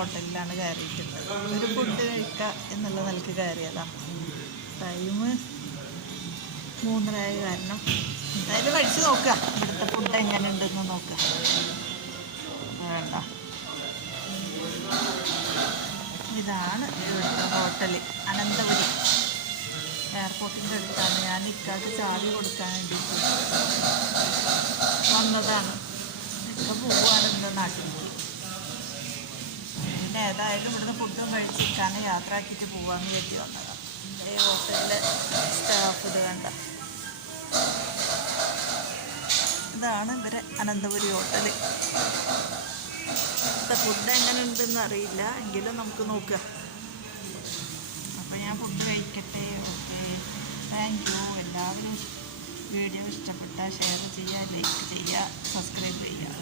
ഹോട്ടലിലാണ് കയറിയിട്ടുള്ളത് ഒരു ഫുഡ് കഴിക്കുക എന്നുള്ള നിലയ്ക്ക് കയറിയതാണ് ടൈം മൂന്നരായ കാരണം. എന്തായാലും കഴിച്ച് നോക്കുക. ഇവിടുത്തെ ഫുഡ് എങ്ങനെ ഉണ്ടെന്ന് നോക്കുക. വേണ്ട. ഇതാണ് ഇവിടുത്തെ ഹോട്ടൽ അനന്തപുരി. എയർപോർട്ടിന്റെ അടുത്താണ്. ഞാൻ ഇക്കാക്ക് ചാവി കൊടുക്കാൻ വേണ്ടി വന്നതാണ്. ഇക്ക പോവുകയാണ് നാട്ടിൽ. നാട്ടിലേക്ക് പിന്നെ ഏതായാലും ഇവിടുന്ന് ഫുഡും യാത്ര ആക്കിയിട്ട് പോവാന്ന് കരുതി വന്നതാണ് ഈ ഹോട്ടലിലെ സ്റ്റാഫ് ഇത് കണ്ട. ഇതാണ് ഇവരെ അനന്തപുരി ഹോട്ടൽ ഇവിടുത്തെ ഫുഡ് എങ്ങനെ ഉണ്ടെന്ന് അറിയില്ല. എങ്കിലും നമുക്ക് നോക്കുക അപ്പോൾ ഞാൻ ഫുഡ് കഴിക്കട്ടെ ഓക്കെ. താങ്ക് യു എല്ലാവരും വീഡിയോ ഇഷ്ടപ്പെട്ടാൽ ഷെയർ ചെയ്യുക ലൈക്ക് ചെയ്യുക സബ്സ്ക്രൈബ് ചെയ്യുക